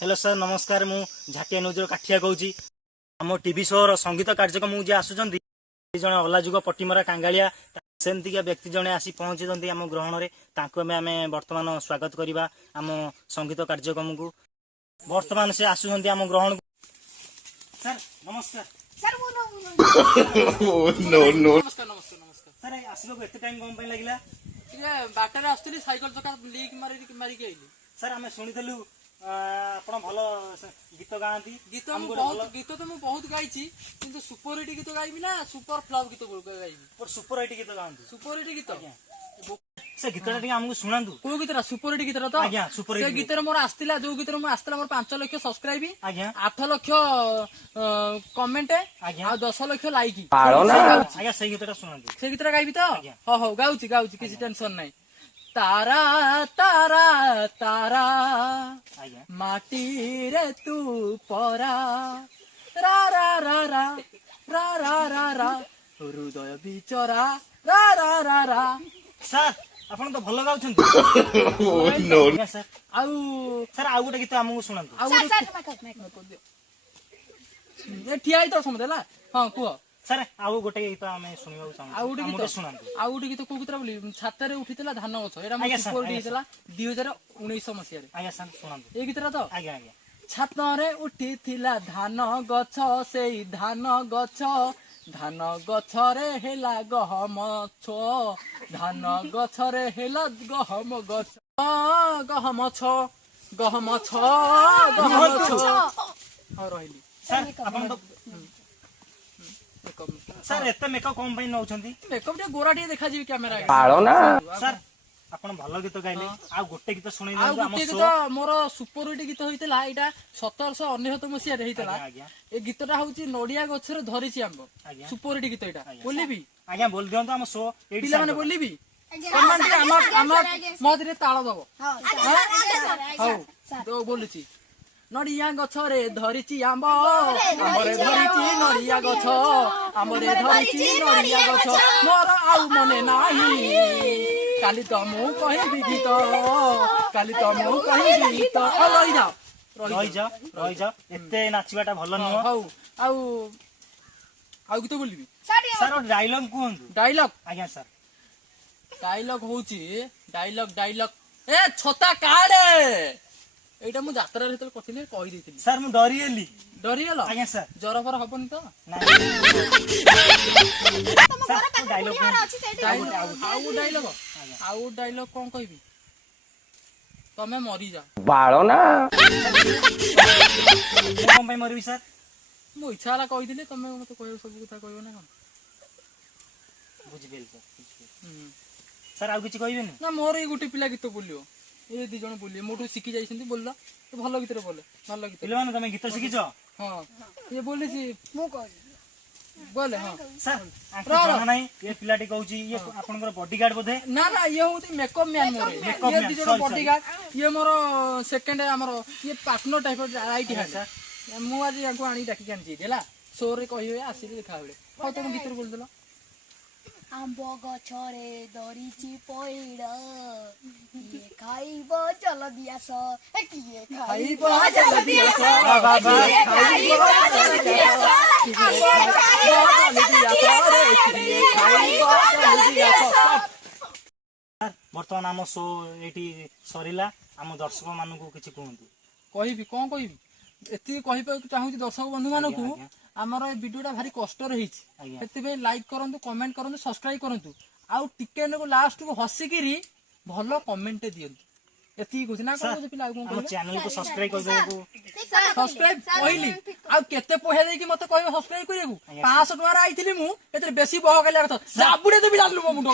hello sir नमस्कार मु झाटिया news काठिया कहूँ आम टीवी शोर संगीत कार्यक्रम जी आसुँच जन अलाजुग पटिमरा कांगालिया सेमतिका व्यक्ति जड़े आसी पहुंची आम ग्रहण में आम बर्तमान स्वागत करवा आम संगीत कार्यक्रम को बर्तमान से आसुँच आम ग्रहण सर नमस्कार सर आसवाक एत टाइम कौन लगे बाटर आसुली साइकेल चका लीक मारिक आइली सर आम शुणिलु आपण भल गीत गाँती गीत गीत तो बहुत गाई किंतु सुपर हिट गीत गाइबी ना सुपर फ्लॉप गीत गाइबी सुपर हिट गीत गाँती सुपर हिट गीत से गीतटा आमको शुणातु को गीतरा सुपर हिट गीतरा तो आज्ञा सुपर हिट गीत मोर आसला जो गीत मोर आसला मोर 5 लाख सब्सक्राइब आज्ञा 8 लाख कमेंट आज्ञा 10 लाख लाइक आज्ञा से गीतटा शुणातु से गीतरा गाइबी तो हो हो गाउची गाउची किसी टेंशन नहीं तारा तारा तारा माटी रे तू परा रा रा रा रा रा रा रा रा हृदय बिचरा रा रा रा रा सर आपण तो भल गाउछन सर आउ सर आउ गोटे गीत हमको शुणातु ए ठिया तो समझला हां कुह सर आउ गोटे गीत हमें सुनिबा चाहू आउ शुणातु आउ गोटे गीत को गीत बोली छातारे उठितला धान गछ एरा म सुपर दितला 2019 मसिया रे आज्ञा सर शुणातु ए गीतरा तो आज्ञा आज्ञा छातरे उठिथिला धान गछ सेई धान गछरे हेला गहम छो धान गछरे हेला गहम गछ गहम छो गहम छो गहम छो और रहिली सर आपण तो सर एते मेकअप कम पई नउछंती मेकअप टे गोरा टे देखा जीवी कैमरा पाळो ना सर आपण भल गीत गाइले आ गोटे गीत सुनै आ दियौ हम गोटे शो गीत मोर सुपर हिट गीत होइतला एटा 1799 मसिया रे होइतला आज्ञा ए गीतटा होउची नडिया गछरे धरिची आंब सुपर हिट गीत एटा बोलिबी आज्ञा बोल दियौ हम शो पिला माने बोलिबी कमेंट रे आमा मदरे ताळ दबो हाउ दो बोलुची नडिया गछरे धरिची आंब हमरे धरिची नडिया गछ हमरे धरिची नडिया गछ मोर आउ मने नाही काली तो मु कहि गीत काली तो मु कहि गीत रही जा एते नाचबाटा भल न हाउ आउ आउ गीत बोलिबी सर डायलॉग कोहंतु डायलॉग आज्ञा सर डायलॉग होउची डायलॉग ए छता काडे एटा मु यात्रा रे कथिले कहि देथिली सर मु डरी गेली डरी गेलो आज्ञा सर जरा पर हबन तो डायलॉग आउ डायलॉग कोन कहबी तमे मरी जा बाळो ना कम पई मरबी सर मु इच्छा ला कहि दिले तमे मते कहयो सब कथा कहयो ना बुझबेल सर आउ किछि कहबेनी ना मोर ए गुटी पिला गीत बोलियो ए दी जण बोलियो मोटू सिखि जाइसंती बोलला तो भलो गीत रे बोले भलो गीत पिले माने तमे गीत सिखिछो हां ये बोले छी मु कहली बोले हां सर जाना नहीं ये पिलाटी कहूची ये आपनकर बॉडीगार्ड बोधे ना ना ये होती मेकअप मैन मोरे ये दी जण बॉडीगार्ड ये मोर सेकंड हमर ये पार्टनर टाइप राइट है सर मु आज याको आनी डाकी कानची देला शो रे कहियो आसी देखा बेले हो तुम गीत रे बोल देला आंब गछरे दरिची पइड किए खाइब जल दियास किए खाइब जल दियास बाबा खाइब जल दियास किए खाइब जल दियास वर्तमान आम शो एटी सरिला आम दर्शक मानू किछि कहंतु कहिबी कोन कहिबी एति कहि चाहूची दर्शक बंधु मानकू आमर ए वीडियोटा भारी कष्ट रही है लाइक करंतु कमेंट करंतु सब्सक्राइब करंतु आउ टिके नको लास्ट को हसिकिरी भलो कमेंट दियंतु एति कुछ ना कोन पिला कोन हम चैनल को सब्सक्राइब कर देबो सब्सक्राइब कहली आ केते पहे देकी मते कहबो सब्सक्राइब करियौ 500 टका आइथिली मु एते बेसी बह गेला कथा जाबुडे देबी लालु मुंडो